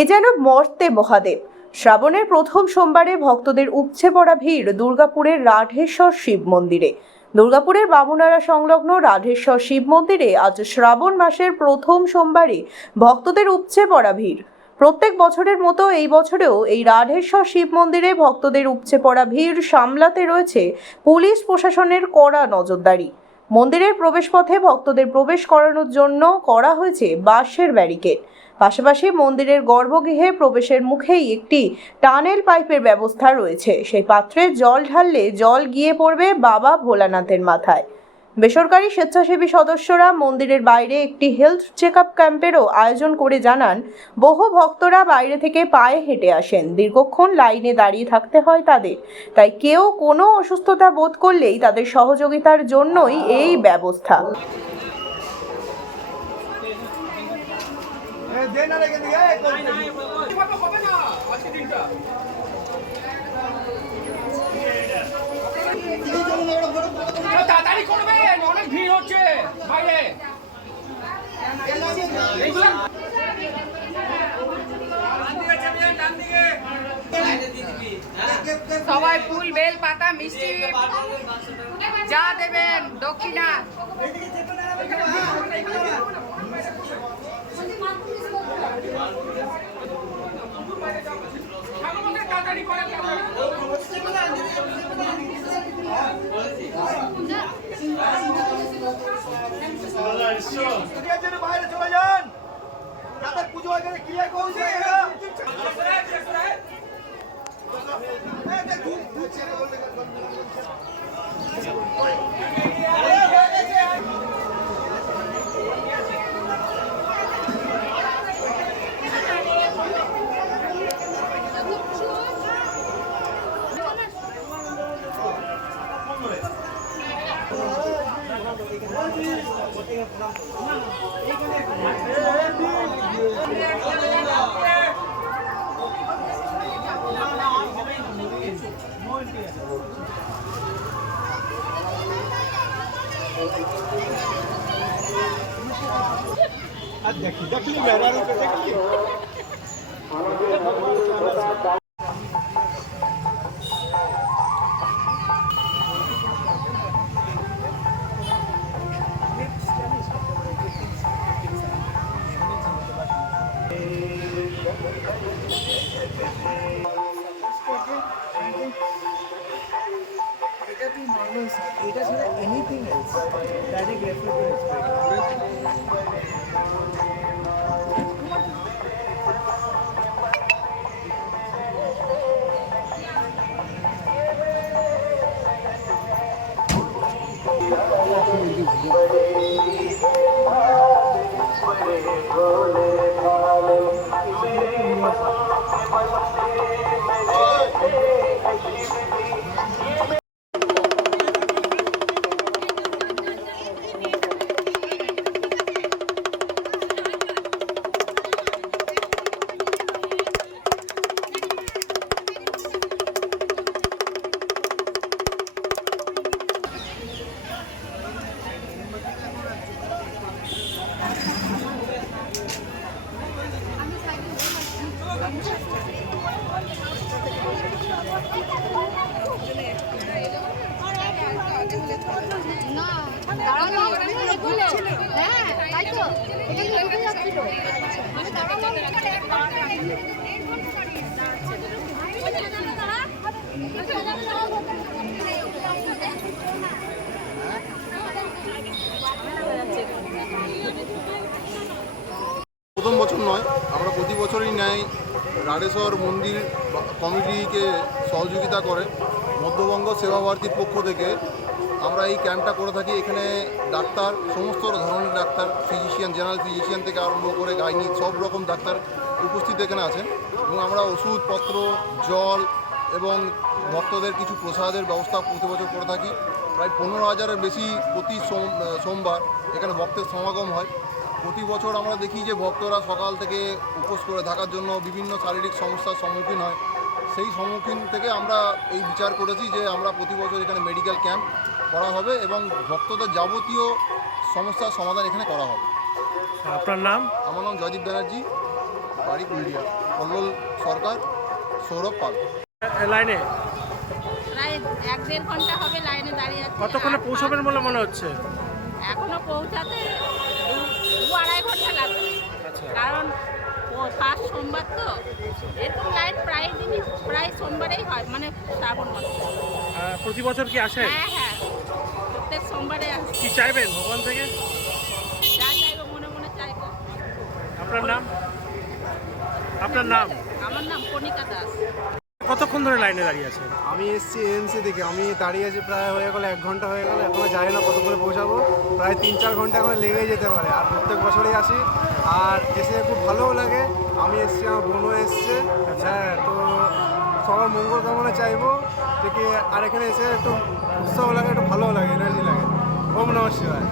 এ যেন মর্তে মহাদেব। শ্রাবণের প্রথম সোমবারে ভক্তদের উপচে পড়া ভিড় দুর্গাপুরের রাধেশ্বর শিব মন্দিরে। দুর্গাপুরের বামুনারা সংলগ্ন রাধেশ্বর শিব মন্দিরে আজ শ্রাবণ মাসের প্রথম সোমবারে ভক্তদের উপচে পড়া ভিড়। প্রত্যেক বছরের মতো এই বছরেও এই রাধেশ্বর শিব মন্দিরে ভক্তদের উপচে পড়া ভিড় সামলাতে রয়েছে পুলিশ প্রশাসনের কড়া নজরদারি। মন্দিরের প্রবেশপথে ভক্তদের প্রবেশ করানোর জন্য করা হয়েছে বাঁশের ব্যারিকেড। পাশাপাশি মন্দিরের গর্ভগৃহে প্রবেশের মুখেই একটি টানেল পাইপের ব্যবস্থা রয়েছে। সেই পাত্রে জল ঢাললে জল গিয়ে পড়বে বাবা ভোলানাথের মাথায়। বেসরকারি স্বেচ্ছাসেবী সদস্যরা মন্দিরের বাইরে একটি হেলথ চেকআপ ক্যাম্পেরও আয়োজন করে জানান, বহু ভক্তরা বাইরে থেকে পায়ে হেঁটে আসেন, দীর্ঘক্ষণ লাইনে দাঁড়িয়ে থাকতে হয় তাদের। তাই কেউ কোনো অসুস্থতা বোধ করলেই তাদের সহযোগিতার জন্যই এই ব্যবস্থা। তাড়াতাড়ি করবেন, অনেক ভিড় হচ্ছে বাইরে। সবাই ফুল বেল পাতা মিষ্টি যা দেবেন দক্ষিণা। বাইরে চলে যান, তাদের পুজো এখানে ক্লিয়ার করছে। देखली मेहरारू को देखली। এটা ছাড়া এনিথিং এলস ডাইরেক্ট রেফারেন্স প্রথম বছর নয়, আমরা প্রতি বছরই ন্যায় রাধেশ্বর মন্দির কমিটিকে সহযোগিতা করে মধ্যবঙ্গ সেবা ভারতীর পক্ষ থেকে আমরা এই ক্যাম্পটা করে থাকি। এখানে ডাক্তার, সমস্ত ধরনের ডাক্তার, ফিজিশিয়ান, জেনারেল ফিজিশিয়ান থেকে আরম্ভ করে গাইনিক সব রকম ডাক্তার উপস্থিত এখানে আছেন এবং আমরা ওষুধপত্র, জল এবং ভক্তদের কিছু প্রসাদের ব্যবস্থা প্রতি বছর করে থাকি। প্রায় 15,000-এর বেশি প্রতি সোমবার এখানে ভক্তের সমাগম হয়। প্রতি বছর আমরা দেখি যে ভক্তরা সকাল থেকে উপোস করে থাকার জন্য বিভিন্ন শারীরিক সমস্যার সম্মুখীন হয়। সেই সম্মুখীন থেকে আমরা এই বিচার করেছি যে আমরা প্রতি বছর এখানে মেডিকেল ক্যাম্প করা হবে এবং ভক্তদের যাবতীয় সমস্যার সমাধান এখানে করা হবে। আপনার নাম? আমার নাম জয়দীপ ব্যানার্জি, বাড়ি কুলডিয়া। কল্লোল সরকার, সৌরভ পাল। লাইনে প্রায় 1-1.5 ঘন্টা হবে লাইনে দাঁড়িয়ে আছি। কতক্ষণে পৌঁছাবেন বলে মনে হচ্ছে? এখনো পৌঁছাতে 2-2.5 ঘন্টা লাগবে। আচ্ছা। কারণ ফার্স্ট সোমবার তো, এরকম লাইন প্রায় সোমবারেই হয়, মানে শ্রাবণ মাসে। প্রতি বছর কি আসে? হ্যাঁ, প্রত্যেক সোমবারে আসে। কি চাইবেন ভগবান থেকে? যা চাইবো মনে মনে চাইবো। আপনার নাম? আপনার নাম? আমার নাম কণিকা দাস। কতক্ষণ ধরে লাইনে দাঁড়িয়ে আছেন? আমি এসেছি এএমসি থেকে, আমি দাঁড়িয়ে আছি প্রায় হয়ে গেল 1 ঘন্টা হয়ে গেল, এখনো জানি না কত করে পৌঁছাবো। প্রায় 3-4 ঘন্টা এখন লেগেই যেতে পারে। আর প্রত্যেক বছরই আসি, আর এসে খুব ভালোও লাগে। আমি এসেছি, আমার বোনও এসছে। হ্যাঁ, তো সবার মঙ্গল কামনা চাইবো থেকে। আর এখানে এসে একটু উৎসাহ লাগে, একটু ভালোও লাগে, এনার্জি লাগে। ওম নমঃ শিবায়।